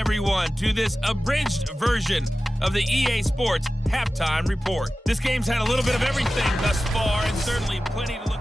everyone, to this abridged version of the EA Sports Halftime Report. This game's had a little bit of everything thus far, and certainly plenty to look.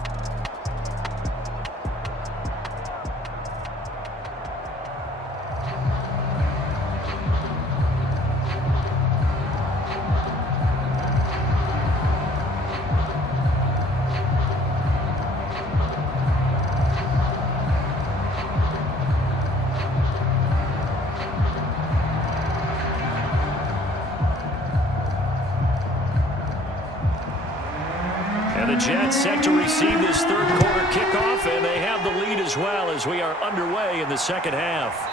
And the Jets set to receive this third quarter kickoff, and they have the lead as well as we are underway in the second half.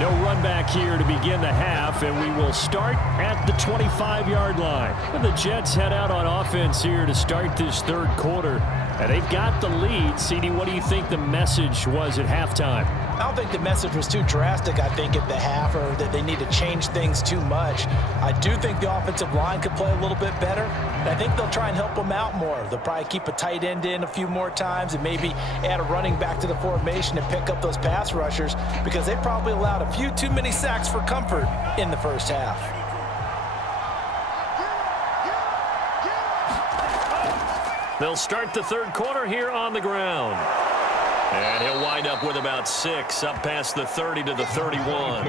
No run back here to begin the half, and we will start at the 25-yard line. And the Jets head out on offense here to start this third quarter. And they've got the lead. CD, what do you think the message was at halftime? I don't think the message was too drastic, I think, at the half, or that they need to change things too much. I do think the offensive line could play a little bit better, and I think they'll try and help them out more. They'll probably keep a tight end in a few more times and maybe add a running back to the formation and pick up those pass rushers, because they probably allowed a few too many sacks for comfort in the first half. They'll start the third quarter here on the ground. And he'll wind up with about 6, up past the 30 to the 31.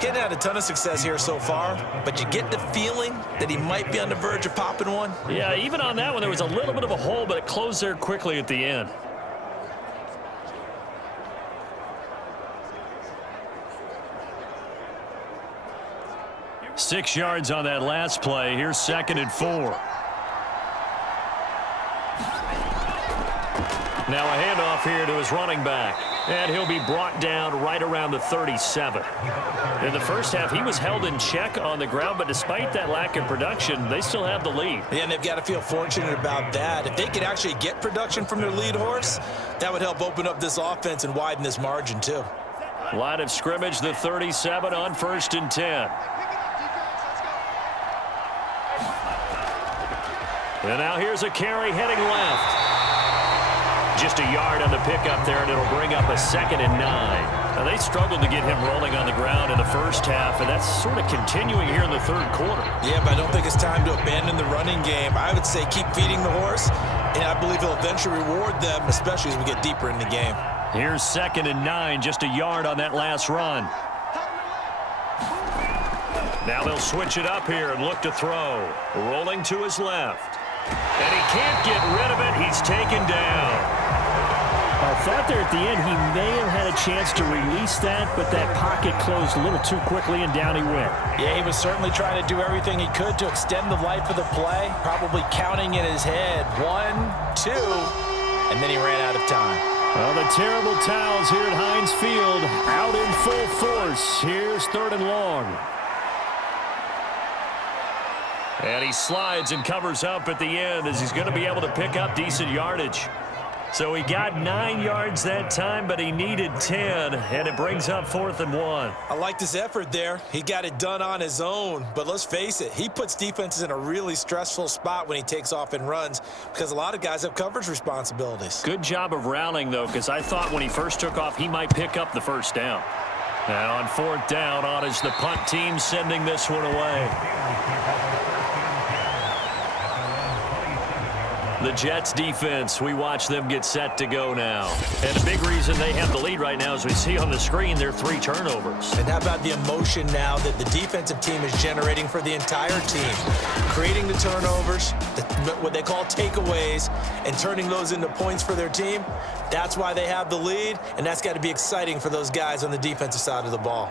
Getting had a ton of success here so far, but you get the feeling that he might be on the verge of popping one. Yeah, even on that one, there was a little bit of a hole, but it closed there quickly at the end. Six yards on that last play. Here's 2nd and 4. Now a handoff here to his running back. And he'll be brought down right around the 37. In the first half, he was held in check on the ground, but despite that lack of production, they still have the lead. Yeah, and they've got to feel fortunate about that. If they could actually get production from their lead horse, that would help open up this offense and widen this margin too. Line of scrimmage, the 37 on 1st and 10. And now here's a carry heading left. Just a yard on the pickup there, and it'll bring up a 2nd and 9. Now, they struggled to get him rolling on the ground in the first half, and that's sort of continuing here in the third quarter. Yeah, but I don't think it's time to abandon the running game. I would say keep feeding the horse, and I believe he'll eventually reward them, especially as we get deeper in the game. Here's 2nd and 9, just a yard on that last run. Now they'll switch it up here and look to throw. Rolling to his left. And he can't get rid of it. He's taken down. I thought there at the end he may have had a chance to release that, but that pocket closed a little too quickly, and down he went. Yeah, he was certainly trying to do everything he could to extend the life of the play, probably counting in his head 1, 2, and then he ran out of time. Well, the terrible towels here at Heinz Field out in full force. Here's 3rd and long. And he slides and covers up at the end as he's going to be able to pick up decent yardage. So he got 9 yards that time, but he needed 10, and it brings up 4th and 1. I liked his effort there. He got it done on his own, but let's face it, he puts defenses in a really stressful spot when he takes off and runs, because a lot of guys have coverage responsibilities. Good job of rallying, though, because I thought when he first took off, he might pick up the first down. Now on 4th down, on is the punt team sending this one away. The Jets defense, we watch them get set to go now. And the big reason they have the lead right now, as we see on the screen, they're 3 turnovers. And how about the emotion now that the defensive team is generating for the entire team? Creating the turnovers, what they call takeaways, and turning those into points for their team. That's why they have the lead, and that's got to be exciting for those guys on the defensive side of the ball.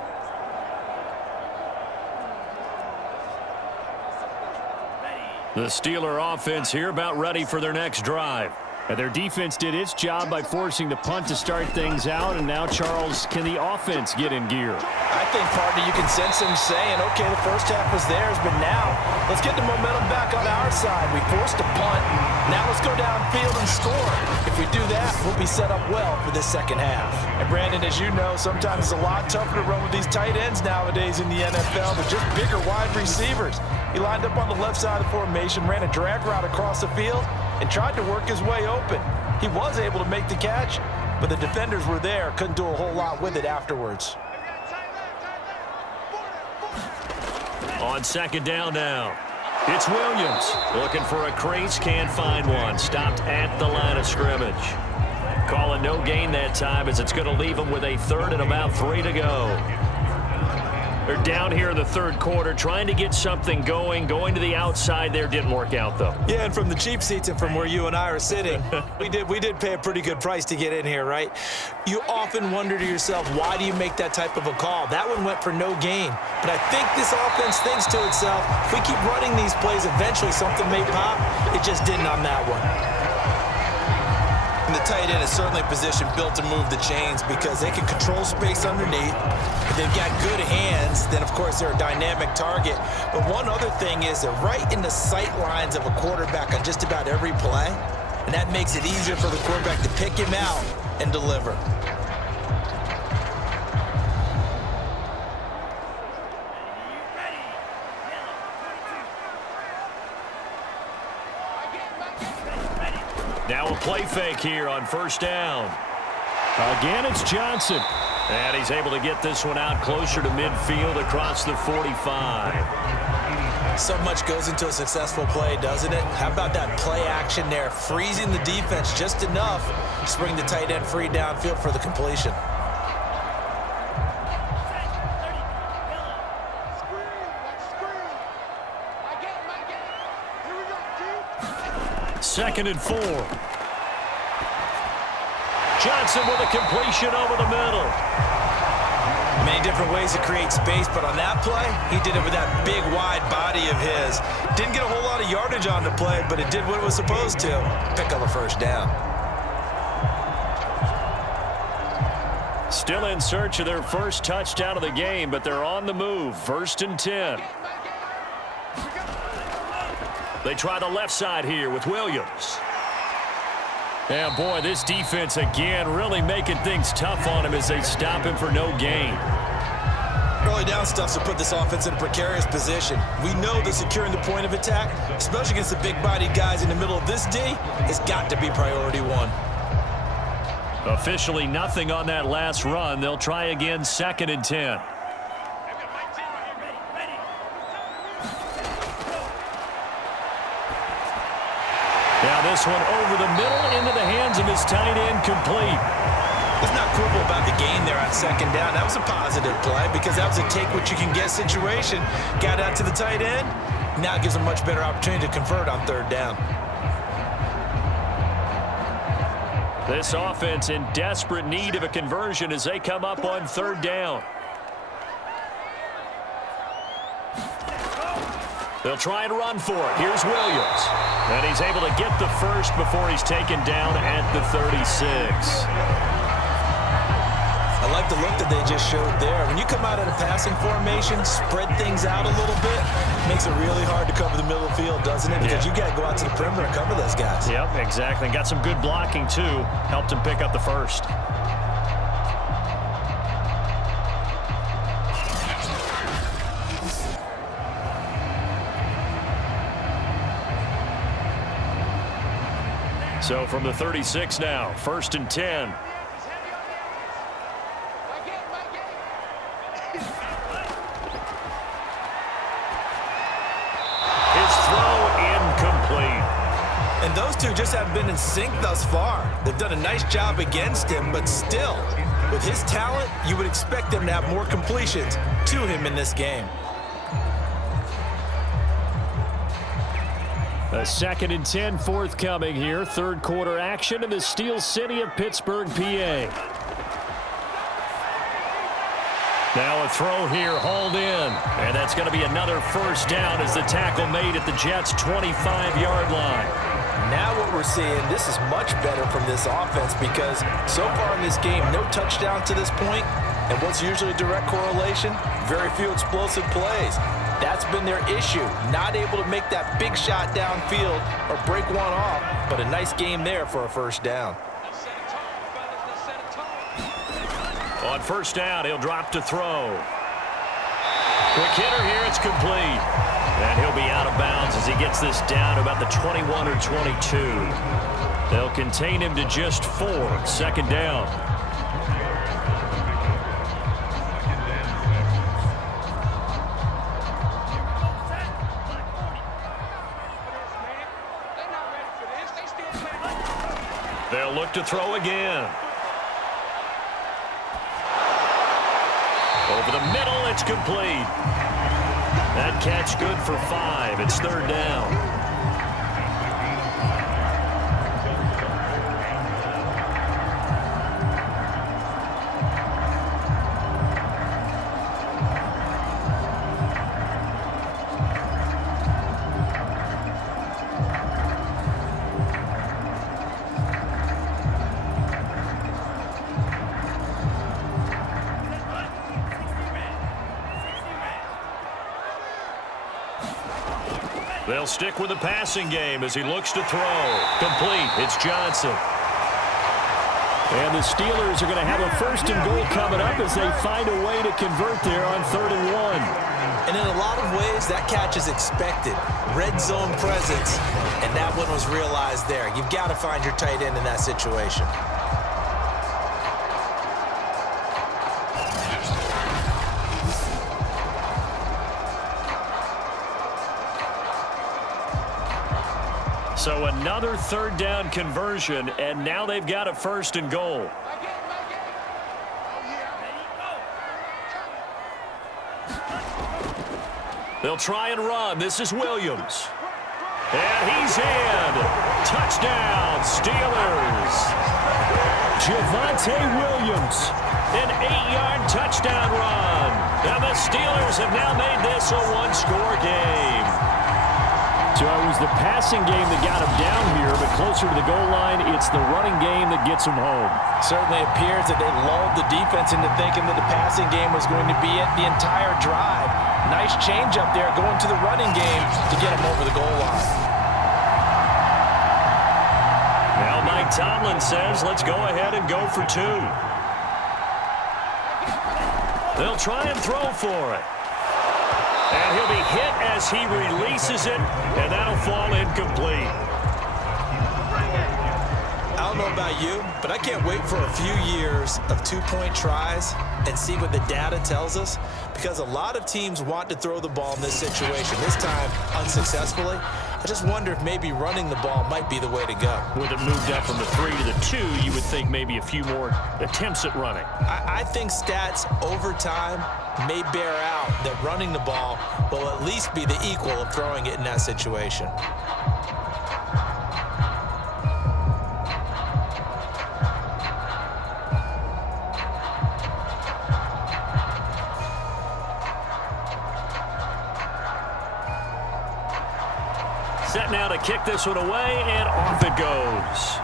The Steeler offense here about ready for their next drive. And their defense did its job by forcing the punt to start things out. And now, Charles, can the offense get in gear? I think, partner, you can sense them saying, okay, the first half was theirs, but now let's get the momentum back on our side. We forced a punt. Now let's go downfield and score. If we do that, we'll be set up well for this second half. And, Brandon, as you know, sometimes it's a lot tougher to run with these tight ends nowadays in the NFL. They're just bigger wide receivers. He lined up on the left side of the formation, ran a drag route across the field, and tried to work his way open. He was able to make the catch, but the defenders were there, couldn't do a whole lot with it afterwards. On second down now. It's Williams looking for a crease, can't find one. Stopped at the line of scrimmage. Calling no gain that time as it's going to leave him with a third and about 3 to go. They're down here in the third quarter trying to get something going. Going to the outside there didn't work out, though. Yeah, and from the cheap seats and from where you and I are sitting, we did pay a pretty good price to get in here, right? You often wonder to yourself, why do you make that type of a call? That one went for no gain. But I think this offense thinks to itself, if we keep running these plays, eventually something may pop. It just didn't on that one. And the tight end is certainly a position built to move the chains because they can control space underneath. If they've got good hands, then, of course, they're a dynamic target. But one other thing is they're right in the sight lines of a quarterback on just about every play, and that makes it easier for the quarterback to pick him out and deliver. Now a play fake here on first down. Again, it's Johnson. And he's able to get this one out closer to midfield across the 45. So much goes into a successful play, doesn't it? How about that play action there, freezing the defense just enough to bring the tight end free downfield for the completion. Second and 4. Johnson with a completion over the middle. Many different ways to create space, but on that play, he did it with that big, wide body of his. Didn't get a whole lot of yardage on the play, but it did what it was supposed to. Pick up a first down. Still in search of their first touchdown of the game, but they're on the move. First and 10. They try the left side here with Williams. And boy, this defense again really making things tough on him as they stop him for no gain. Early down stuff to put this offense in a precarious position. We know that securing the point of attack, especially against the big-bodied guys in the middle of this D, has got to be priority one. Officially nothing on that last run. They'll try again second and 10. Now this one over the middle into the hands of his tight end, complete. Let's not quibble about the gain there on second down. That was a positive play because that was a take-what-you-can-get situation. Got out to the tight end. Now it gives him a much better opportunity to convert on third down. This offense in desperate need of a conversion as they come up on third down. They'll try and run for it. Here's Williams. And he's able to get the first before he's taken down at the 36. I like the look that they just showed there. When you come out in a passing formation, spread things out a little bit, makes it really hard to cover the middle of the field, doesn't it? Because you got to go out to the perimeter and cover those guys. Yep, exactly. Got some good blocking, too. Helped him pick up the first. So from the 36 now, first and 10. His throw incomplete. And those two just haven't been in sync thus far. They've done a nice job against him, but still, with his talent, you would expect them to have more completions to him in this game. A second and 10 forthcoming here. Third quarter action in the Steel City of Pittsburgh, PA. Now a throw here, hauled in. And that's going to be another first down as the tackle made at the Jets' 25-yard line. Now what we're seeing, this is much better from this offense because so far in this game, no touchdown to this point. And what's usually a direct correlation? Very few explosive plays. That's been their issue, not able to make that big shot downfield or break one off, but a nice game there for a first down. On first down, he'll drop to throw. Quick hitter here, it's complete. And he'll be out of bounds as he gets this down to about the 21 or 22. They'll contain him to just 4, second down. look to throw again. Over the middle, it's complete. That catch good for 5. It's third down. They'll stick with the passing game as he looks to throw. Complete. It's Johnson. And the Steelers are going to have a first and goal coming up as they find a way to convert there on 3rd and 1. And in a lot of ways, that catch is expected. Red zone presence, and that one was realized there. You've got to find your tight end in that situation. So another 3rd down conversion, and now they've got a 1st and goal. They'll try and run. This is Williams. And he's in. Touchdown, Steelers. Javonte Williams, an 8-yard touchdown run. And the Steelers have now made this a one-score game. So it was the passing game that got him down here, but closer to the goal line, it's the running game that gets him home. Certainly appears that they lulled the defense into thinking that the passing game was going to be it the entire drive. Nice change up there going to the running game to get him over the goal line. Now Mike Tomlin says, let's go ahead and go for 2. They'll try and throw for it. And he'll be hit as he releases it, and that'll fall incomplete. I don't know about you, but I can't wait for a few years of 2-point tries and see what the data tells us, because a lot of teams want to throw the ball in this situation, this time unsuccessfully. I just wonder if maybe running the ball might be the way to go. With it moved up from the 3 to the 2, you would think maybe a few more attempts at running. I think stats over time may bear out that running the ball will at least be the equal of throwing it in that situation. Set now to kick this one away, and off it goes.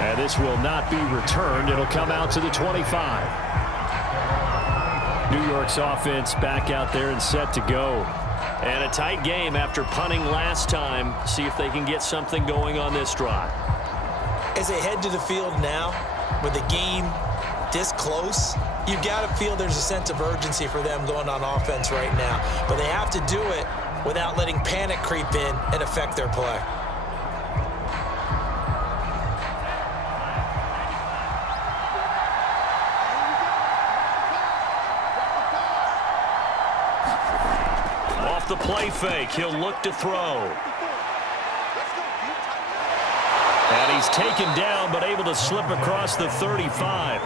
And this will not be returned. It'll come out to the 25. New York's offense back out there and set to go. And a tight game after punting last time. See if they can get something going on this drive. As they head to the field now, with the game this close, you've got to feel there's a sense of urgency for them going on offense right now. But they have to do it without letting panic creep in and affect their play. Off the play fake, he'll look to throw. And he's taken down, but able to slip across the 35.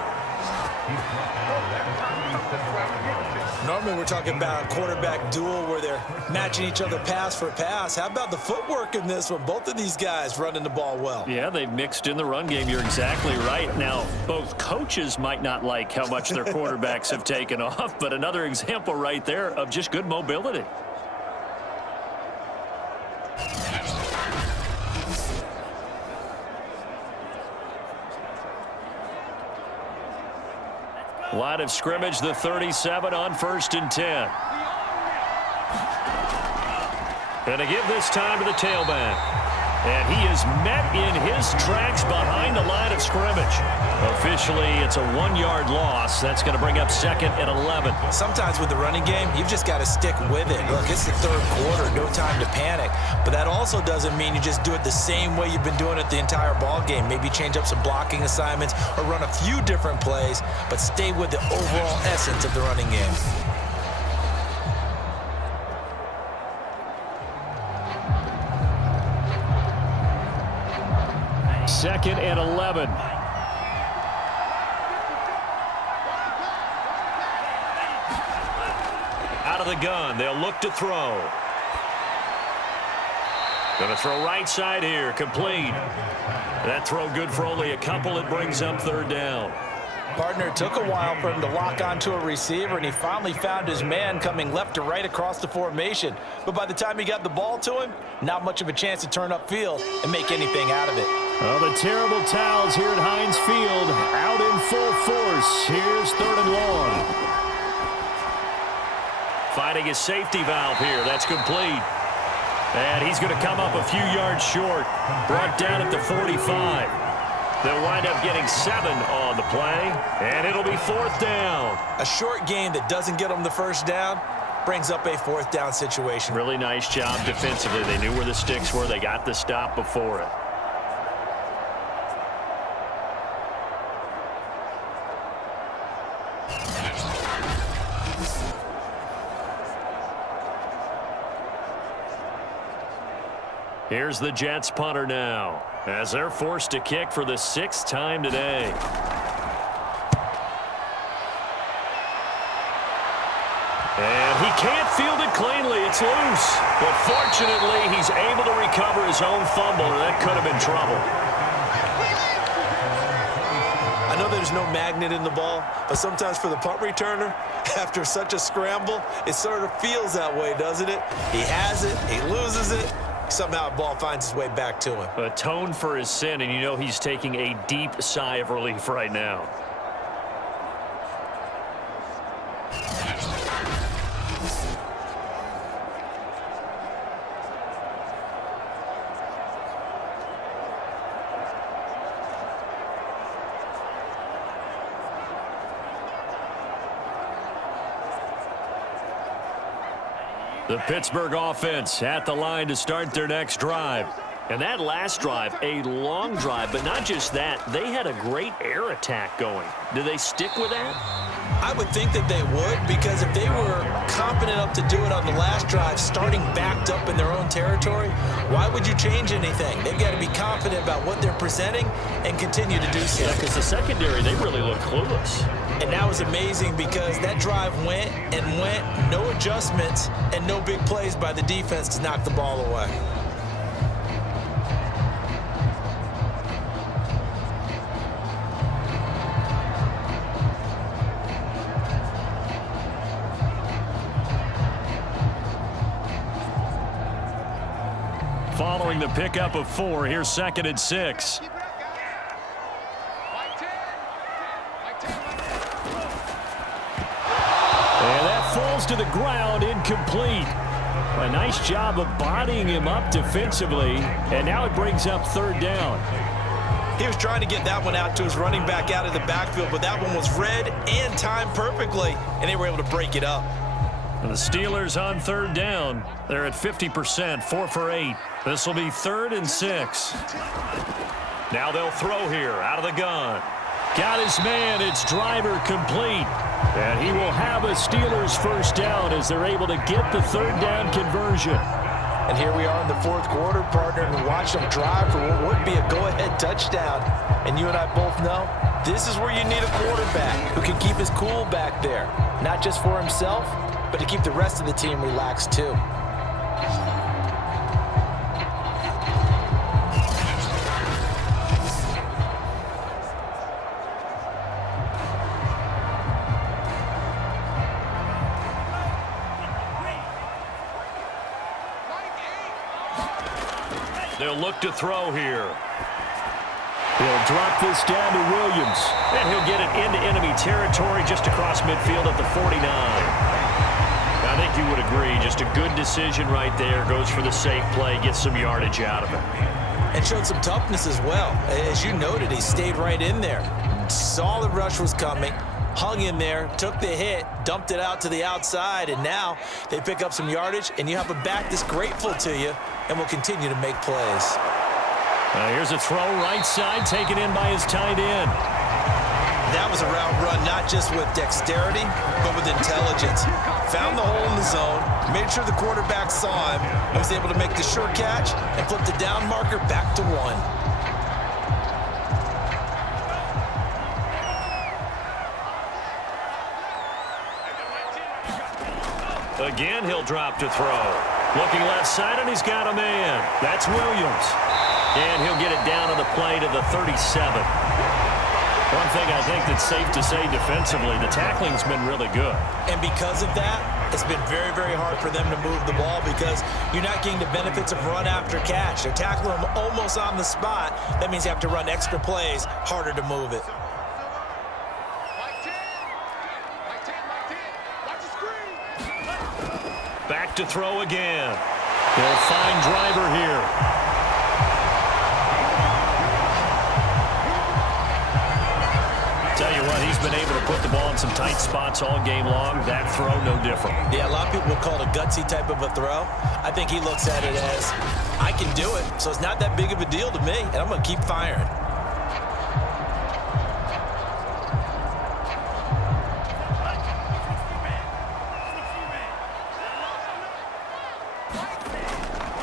Normally we're talking about a quarterback duel where they're matching each other pass for pass. How about the footwork in this one? Both of these guys running the ball well. Yeah, they've mixed in the run game. You're exactly right. Now, both coaches might not like how much their quarterbacks have taken off, but another example right there of just good mobility. Line of scrimmage, the 37 on 1st and 10. And to give this time to the tailback. And he is met in his tracks behind the line of scrimmage. Officially, it's a 1-yard loss. That's going to bring up 2nd and 11. Sometimes with the running game, you've just got to stick with it. Look, it's the 3rd quarter, no time to panic. But that also doesn't mean you just do it the same way you've been doing it the entire ball game. Maybe change up some blocking assignments or run a few different plays, but stay with the overall essence of the running game. 2nd and 11. Out of the gun, they'll look to throw. Going to throw right side here, complete. That throw good for only a couple. It brings up 3rd down. Partner, it took a while for him to lock onto a receiver, and he finally found his man coming left to right across the formation. But by the time he got the ball to him, not much of a chance to turn upfield and make anything out of it. Oh, the terrible towels here at Heinz Field, out in full force. Here's 3rd and long. Finding his safety valve here. That's complete. And he's going to come up a few yards short. Brought down at the 45. They'll wind up getting 7 on the play, and it'll be 4th down. A short game that doesn't get them the first down brings up a 4th down situation. Really nice job defensively. They knew where the sticks were. They got the stop before it. Here's the Jets punter now, as they're forced to kick for the 6th time today. And he can't field it cleanly. It's loose. But fortunately, he's able to recover his own fumble, and that could have been trouble. I know there's no magnet in the ball, but sometimes for the punt returner, after such a scramble, it sort of feels that way, doesn't it? He has it, he loses it. Somehow the ball finds its way back to him. Atone for his sin, and you know he's taking a deep sigh of relief right now. The Pittsburgh offense at the line to start their next drive. And that last drive, a long drive, but not just that. They had a great air attack going. Do they stick with that? I would think that they would, because if they were confident enough to do it on the last drive, starting backed up in their own territory, why would you change anything? They've got to be confident about what they're presenting and continue to do so. Yeah, because the secondary, they really look clueless. And that was amazing because that drive went and went, no adjustments, and no big plays by the defense to knock the ball away. Following the pickup of 4, here's 2nd and 6. And that falls to the ground, incomplete. A nice job of bodying him up defensively, and now it brings up 3rd down. He was trying to get that one out to his running back out of the backfield, but that one was read and timed perfectly, and they were able to break it up. And the Steelers on 3rd down. They're at 50%, 4 for 8. This will be 3rd and 6. Now they'll throw here out of the gun. Got his man. It's Driver complete. And he will have a Steelers 1st down as they're able to get the 3rd down conversion. And here we are in the 4th quarter, partner, and watch them drive for what would be a go-ahead touchdown. And you and I both know this is where you need a quarterback who can keep his cool back there, not just for himself, but to keep the rest of the team relaxed too. They'll look to throw here. He'll drop this down to Williams. And he'll get it into enemy territory just across midfield at the 49. I think you would agree, just a good decision right there. Goes for the safe play, gets some yardage out of it. And showed some toughness as well. As you noted, he stayed right in there. Saw the rush was coming, hung in there, took the hit, dumped it out to the outside, and now they pick up some yardage, and you have a back that's grateful to you and will continue to make plays. Here's a throw right side, taken in by his tight end. That was a route run, not just with dexterity, but with intelligence. Found the hole in the zone, made sure the quarterback saw him, and was able to make the sure catch and flip the down marker back to 1. Again, he'll drop to throw. Looking left side, and he's got a man. That's Williams. And he'll get it down on the play to the 37. One thing I think that's safe to say defensively, the tackling's been really good. And because of that, it's been very, very hard for them to move the ball because you're not getting the benefits of run after catch. They're tackling them almost on the spot. That means you have to run extra plays, harder to move it. Back to throw again. They'll find Driver here. Tell you what, he's been able to put the ball in some tight spots all game long. That throw, no different. Yeah, a lot of people would call it a gutsy type of a throw. I think he looks at it as, I can do it, so it's not that big of a deal to me, and I'm going to keep firing.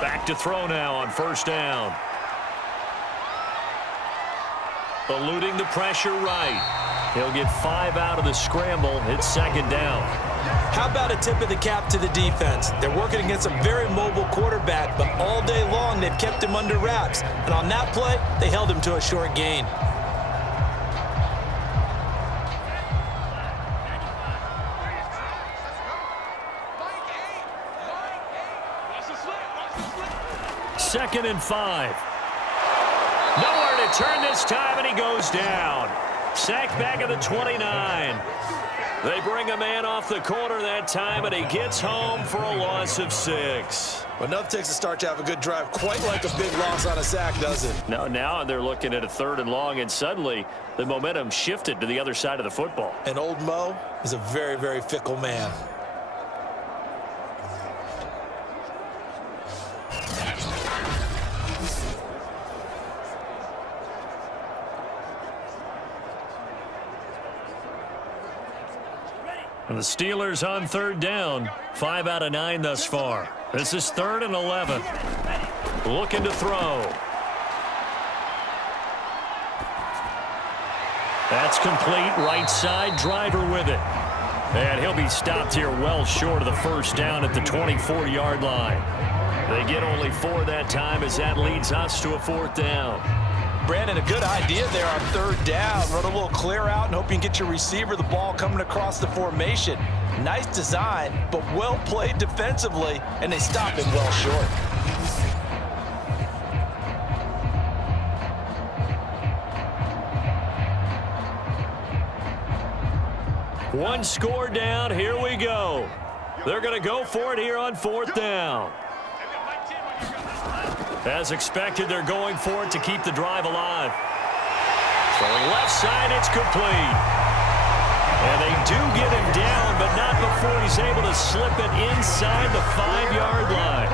Back to throw now on first down. Eluding the pressure right. He'll get 5 out of the scramble. It's second down. How about a tip of the cap to the defense? They're working against a very mobile quarterback, but all day long they've kept him under wraps. And on that play, they held him to a short gain. Second and 5. Nowhere to turn this time, and he goes down. Sacked back at the 29. They bring a man off the corner that time, and he gets home for a loss of 6. Well, enough takes a start to have a good drive, quite like a big loss on a sack, does it? Now they're looking at a 3rd and long, and suddenly the momentum shifted to the other side of the football. And old Mo is a very, very fickle man. And the Steelers on 3rd down. 5 out of 9 thus far. This is 3rd and 11. Looking to throw. That's complete. Right side, Driver with it. And he'll be stopped here well short of the first down at the 24-yard line. They get only 4 that time as that leads us to a 4th down. Brandon, a good idea there on 3rd down. Run a little clear out and hope you can get your receiver the ball coming across the formation. Nice design, but well played defensively, and they stop him well short. One score down. Here we go. They're going to go for it here on 4th down. As expected, they're going for it to keep the drive alive. Throwing left side, it's complete. And they do get him down, but not before he's able to slip it inside the 5-yard line.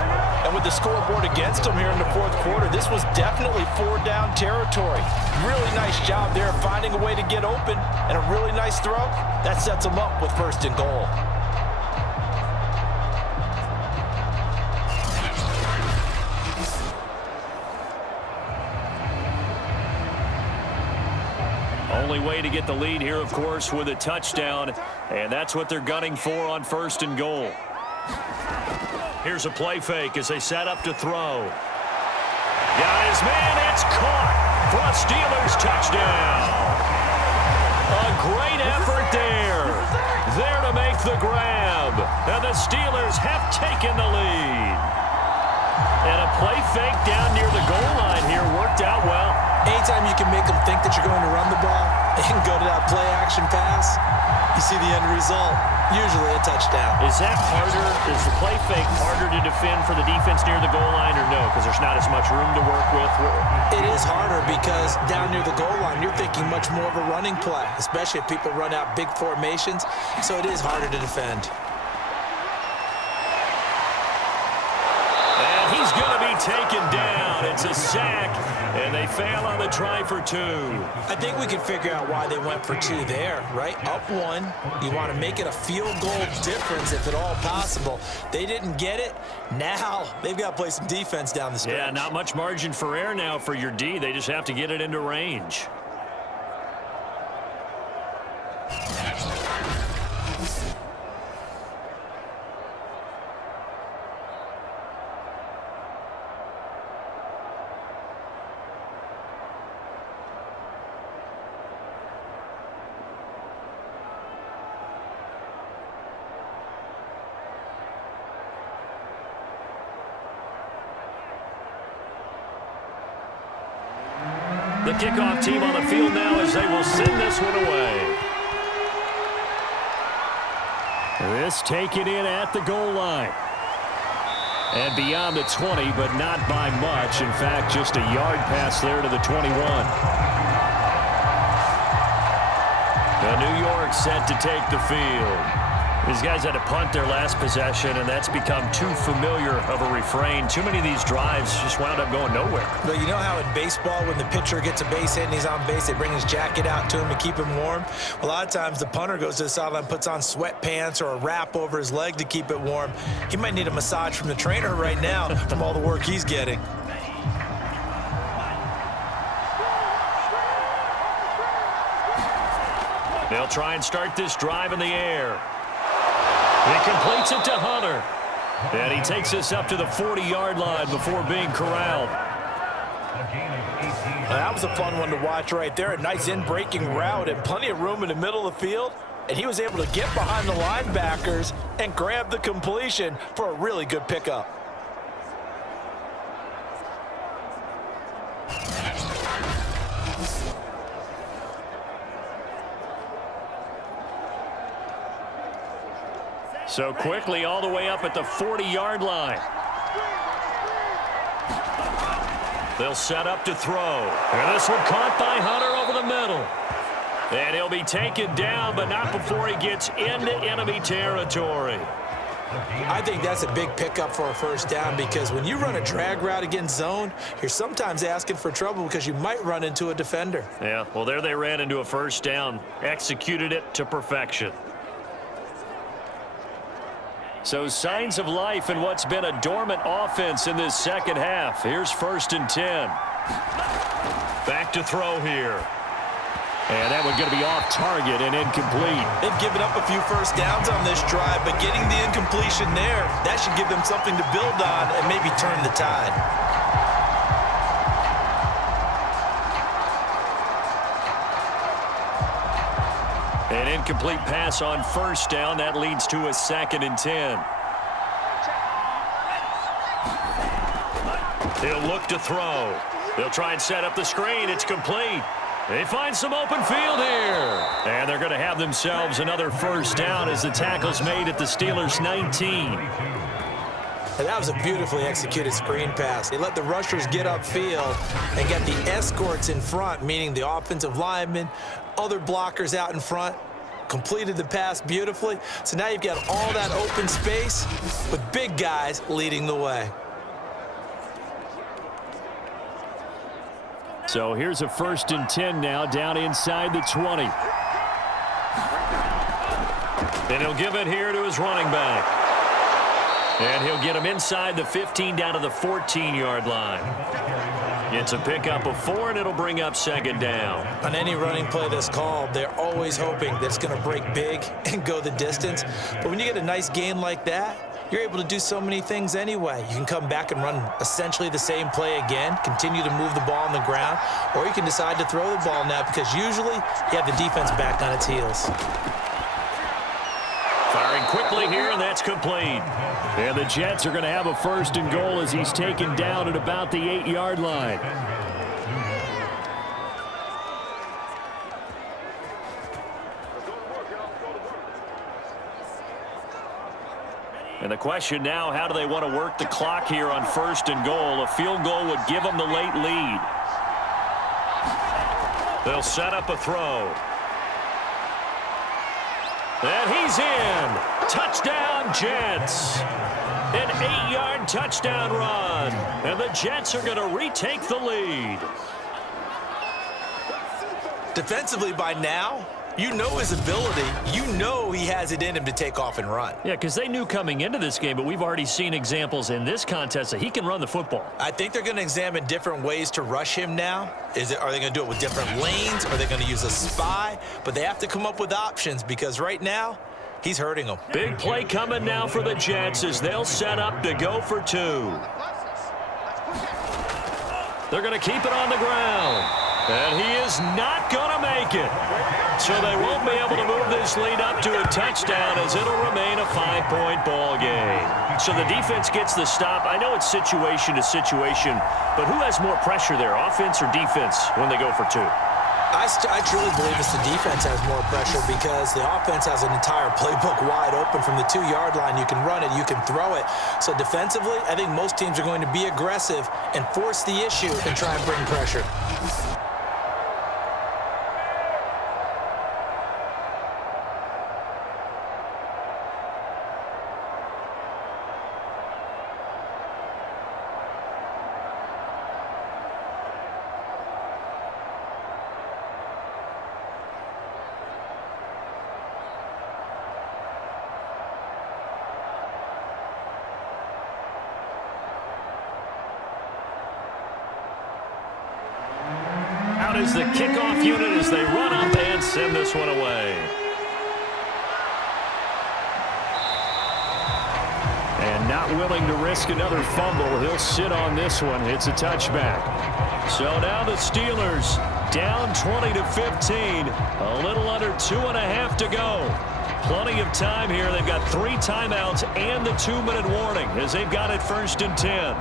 And with the scoreboard against him here in the 4th quarter, this was definitely 4-down territory. Really nice job there finding a way to get open, and a really nice throw. That sets him up with 1st and goal. Only way to get the lead here, of course, with a touchdown, and that's what they're gunning for on 1st and goal. Here's a play fake as they set up to throw. Got his man, it's caught for a Steelers touchdown. A great effort there. There to make the grab, and the Steelers have taken the lead. And a play fake down near the goal line here worked out well. Anytime you can make them think that you're going to run the ball and go to that play-action pass, you see the end result, usually a touchdown. Is that harder? Is the play fake harder to defend for the defense near the goal line or no? Because there's not as much room to work with? It is harder because down near the goal line, you're thinking much more of a running play, especially if people run out big formations, so it is harder to defend. And he's going to be taken down. It's a sack. And they fail on the try for 2. I think we can figure out why they went for 2 there, right? Up 1. You want to make it a field goal difference if at all possible. They didn't get it. Now they've got to play some defense down the stretch. Yeah, not much margin for error now for your D. They just have to get it into range. The kickoff team on the field now as they will send this one away. This taken in at the goal line. And beyond the 20, but not by much. In fact, just a yard pass there to the 21. The New York set to take the field. These guys had to punt their last possession, and that's become too familiar of a refrain. Too many of these drives just wound up going nowhere. But you know how in baseball, when the pitcher gets a base hit and he's on base, they bring his jacket out to him to keep him warm? A lot of times the punter goes to the sideline, puts on sweatpants or a wrap over his leg to keep it warm. He might need a massage from the trainer right now from all the work he's getting. They'll try and start this drive in the air. He completes it to Hunter. And he takes us up to the 40-yard line before being corralled. That was a fun one to watch right there. A nice in-breaking route and plenty of room in the middle of the field. And he was able to get behind the linebackers and grab the completion for a really good pickup. So quickly all the way up at the 40-yard line. They'll set up to throw. And this one caught by Hunter over the middle. And he'll be taken down, but not before he gets into enemy territory. I think that's a big pickup for a first down because when you run a drag route against zone, you're sometimes asking for trouble because you might run into a defender. Yeah, well, there they ran into a first down. Executed it to perfection. So signs of life in what's been a dormant offense in this second half. Here's 1st and 10. Back to throw here. And that one going to be off target and incomplete. They've given up a few first downs on this drive, but getting the incompletion there, that should give them something to build on and maybe turn the tide. An incomplete pass on first down. That leads to a 2nd and 10. He'll look to throw. They'll try and set up the screen. It's complete. They find some open field here. And they're going to have themselves another first down as the tackle's made at the Steelers' 19. And that was a beautifully executed screen pass. They let the rushers get upfield and get the escorts in front, meaning the offensive linemen, other blockers out in front, completed the pass beautifully. So now you've got all that open space with big guys leading the way. So here's a 1st and 10 now down inside the 20. And he'll give it here to his running back. And he'll get him inside the 15 down to the 14-yard line. It's a pickup of 4, and it'll bring up 2nd down. On any running play that's called, they're always hoping that it's going to break big and go the distance. But when you get a nice gain like that, you're able to do so many things anyway. You can come back and run essentially the same play again, continue to move the ball on the ground, or you can decide to throw the ball now because usually you have the defense back on its heels. Firing quickly here, and that's complete. And the Jets are going to have a 1st and goal as he's taken down at about the 8-yard line. And the question now, how do they want to work the clock here on 1st and goal? A field goal would give them the late lead. They'll set up a throw. And he's in. Touchdown, Jets. An 8-yard touchdown run. And the Jets are going to retake the lead. Defensively by now, you know his ability. You know he has it in him to take off and run. Yeah, because they knew coming into this game, but we've already seen examples in this contest that he can run the football. I think they're going to examine different ways to rush him now. Are they going to do it with different lanes? Are they going to use a spy? But they have to come up with options because right now, he's hurting them. Big play coming now for the Jets as they'll set up to go for 2. They're going to keep it on the ground. And he is not going to make it. So they won't be able to move this lead up to a touchdown as it'll remain a 5-point ball game. So the defense gets the stop. I know it's situation to situation, but who has more pressure there, offense or defense, when they go for two? I truly believe it's the defense has more pressure because the offense has an entire playbook wide open from the 2-yard line. You can run it, you can throw it. So defensively, I think most teams are going to be aggressive and force the issue and try and bring pressure. Out is the kickoff unit as they run up and send this one away. And not willing to risk another fumble, he'll sit on this one. It's a touchback. So now the Steelers down 20-15. A little under 2.5 to go. Plenty of time here. They've got 3 timeouts and the 2-minute warning as they've got it 1st and 10.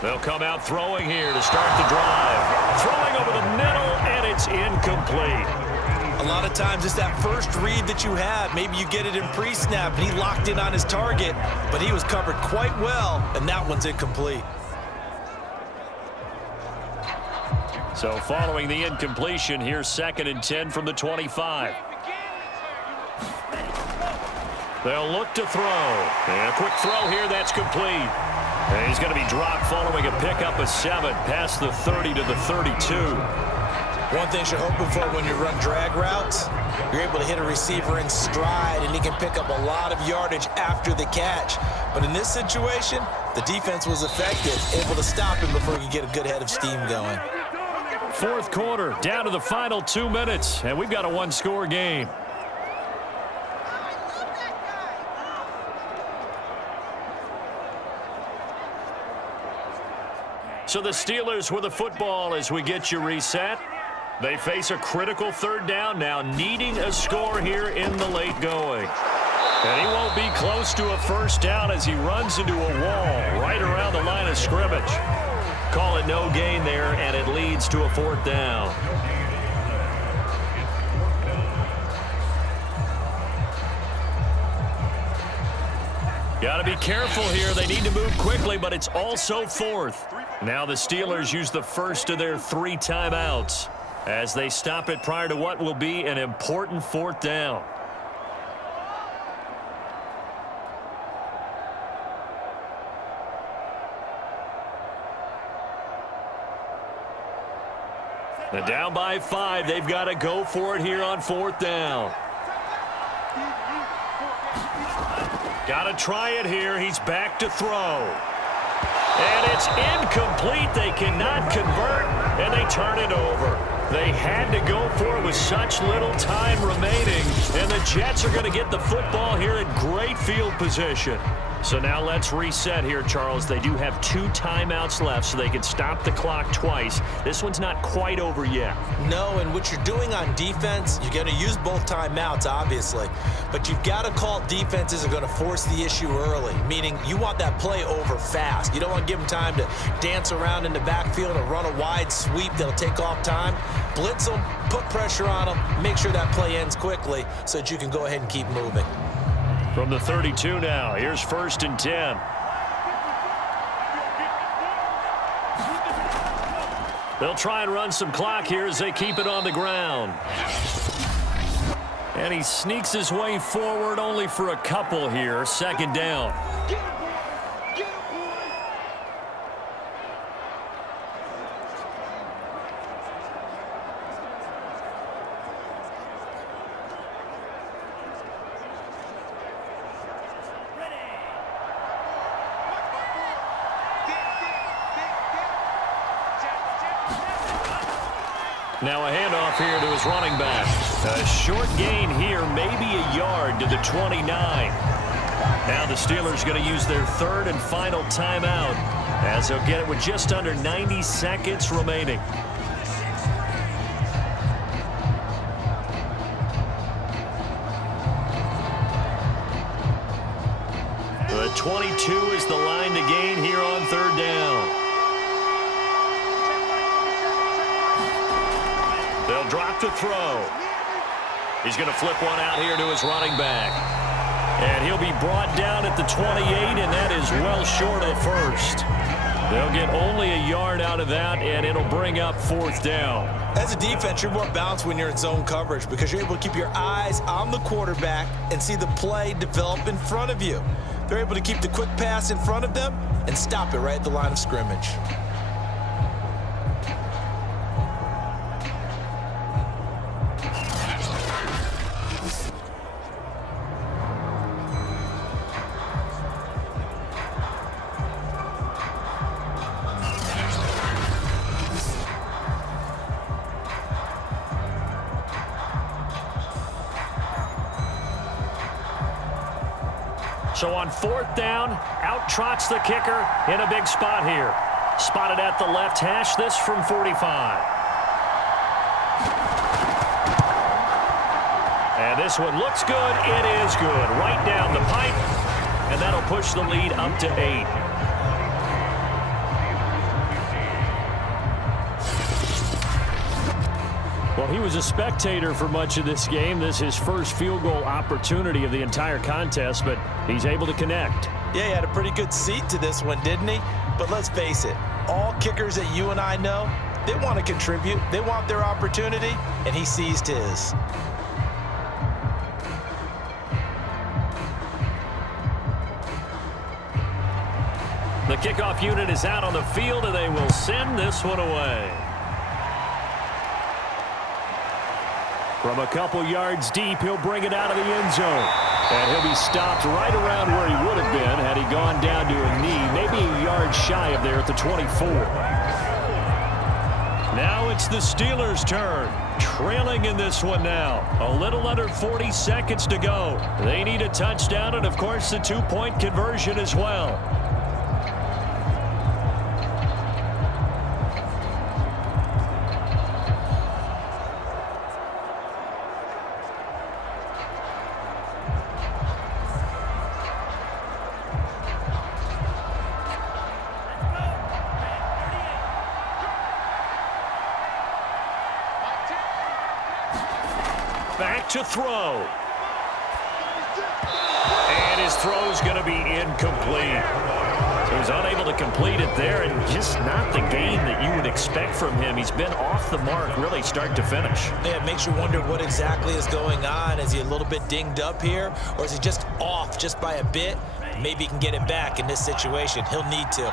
They'll come out throwing here to start the drive. Throwing over the middle, and it's incomplete. A lot of times it's that first read that you have. Maybe you get it in pre-snap, and he locked in on his target, but he was covered quite well, and that one's incomplete. So following the incompletion, here's 2nd and 10 from the 25. They'll look to throw. And a quick throw here, that's complete. And he's going to be dropped following a pickup of 7 past the 30 to the 32. One thing you're hoping for when you run drag routes, you're able to hit a receiver in stride, and he can pick up a lot of yardage after the catch. But in this situation, the defense was effective, able to stop him before he could get a good head of steam going. 4th quarter, down to the final 2 minutes, and we've got a 1-score game. So the Steelers with the football as we get you reset. They face a critical 3rd down now, needing a score here in the late going. And he won't be close to a 1st down as he runs into a wall right around the line of scrimmage. Call it no gain there, and it leads to a 4th down. Got to be careful here. They need to move quickly, but it's also 4th. Now the Steelers use the first of their 3 timeouts as they stop it prior to what will be an important 4th down. They're down by 5. They've got to go for it here on 4th down. Got to try it here. He's back to throw. And it's incomplete. They cannot convert, and they turn it over. They had to go for it with such little time remaining, and the Jets are going to get the football here in great field position. So now let's reset here, Charles. They do have 2 timeouts left, so they can stop the clock twice. This one's not quite over yet. No, and what you're doing on defense, you're going to use both timeouts, obviously. But you've got to call defenses are going to force the issue early, meaning you want that play over fast. You don't want to give them time to dance around in the backfield or run a wide sweep that'll take off time. Blitz them, put pressure on them, make sure that play ends quickly so that you can go ahead and keep moving. From the 32 now, here's 1st and 10. They'll try and run some clock here as they keep it on the ground. And he sneaks his way forward only for a couple here. 2nd down. Now a handoff here to his running back. A short gain here, maybe a yard to the 29. Now the Steelers going to use their third and final timeout as they'll get it with just under 90 seconds remaining. The 22 is the line to gain here on third down. They'll drop to throw. He's going to flip one out here to his running back. And he'll be brought down at the 28, and that is well short of the first. They'll get only a yard out of that, and it'll bring up fourth down. As a defense, you're more balanced when you're in zone coverage because you're able to keep your eyes on the quarterback and see the play develop in front of you. They're able to keep the quick pass in front of them and stop it right at the line of scrimmage. So on fourth down, out trots the kicker in a big spot here. Spotted at the left hash, this from 45. And this one looks good. It is good. Right down the pipe. And that'll push the lead up to 8. Well, he was a spectator for much of this game. This is his first field goal opportunity of the entire contest, but he's able to connect. Yeah, he had a pretty good seat to this one, didn't he? But let's face it, all kickers that you and I know, they want to contribute. They want their opportunity, and he seized his. The kickoff unit is out on the field, and they will send this one away. From a couple yards deep, he'll bring it out of the end zone. And he'll be stopped right around where he would have been had he gone down to a knee, maybe a yard shy of there at the 24. Now it's the Steelers' turn. Trailing in this one now. A little under 40 seconds to go. They need a touchdown and, of course, the two-point conversion as well. Back to throw. And his throw's going to be incomplete. So he's unable to complete it there, and just not the game that you would expect from him. He's been off the mark really start to finish. Yeah, it makes you wonder what exactly is going on. Is he a little bit dinged up here, or is he just off just by a bit? Maybe he can get it back in this situation. He'll need to.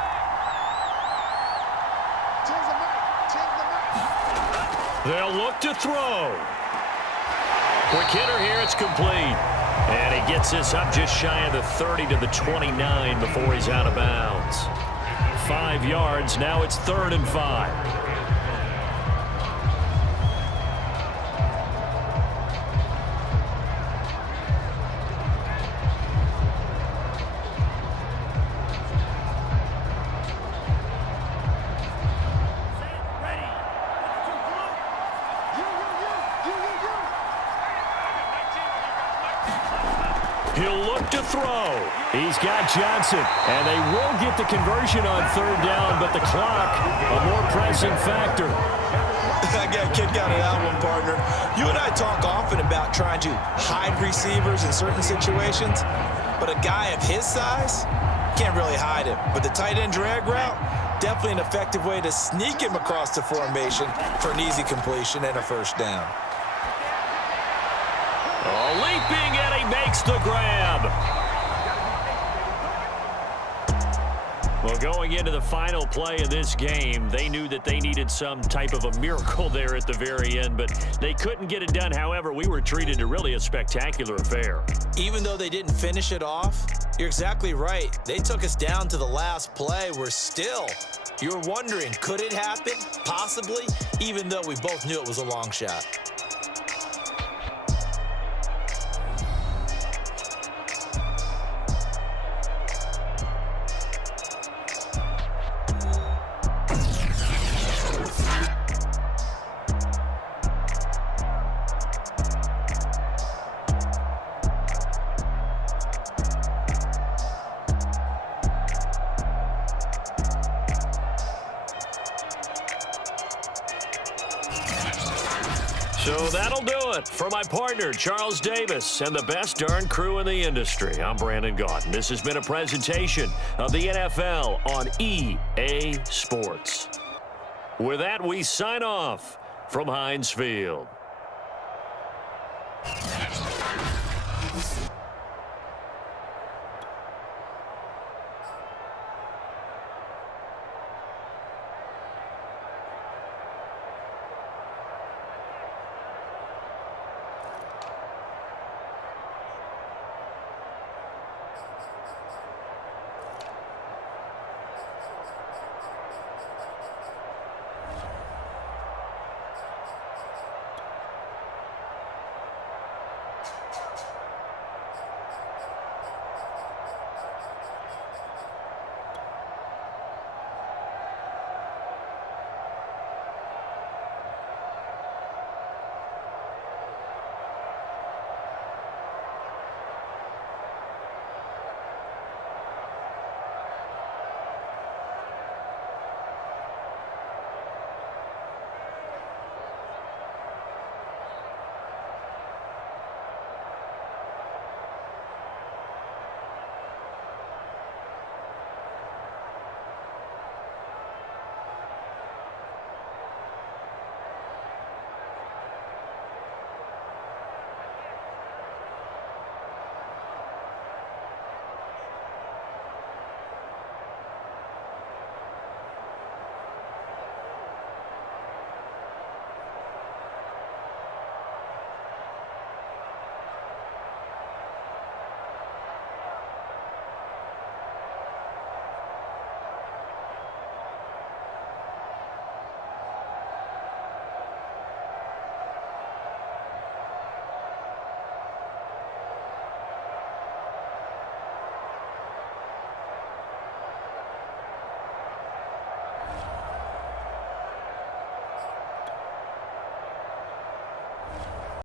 They'll look to throw. Quick hitter here, it's complete. And he gets this up just shy of the 30 to the 29 before he's out of bounds. 5 yards, now it's 3rd and 5. He'll look to throw. He's got Johnson, and they will get the conversion on 3rd down, but the clock, a more pressing factor. I got a kick out of that one, partner. You and I talk often about trying to hide receivers in certain situations, but a guy of his size can't really hide him. But the tight end drag route, definitely an effective way to sneak him across the formation for an easy completion and a 1st down. Oh, leaping, and he makes the grab. Well, going into the final play of this game, they knew that they needed some type of a miracle there at the very end, but they couldn't get it done. However, we were treated to really a spectacular affair. Even though they didn't finish it off, You're exactly right. They took us down to the last play. You're wondering, could it happen? Possibly, even though we both knew it was a long shot. So that'll do it for my partner, Charles Davis, and the best darn crew in the industry. I'm Brandon Gaudin. This has been a presentation of the NFL on EA Sports. With that, we sign off from Heinz Field.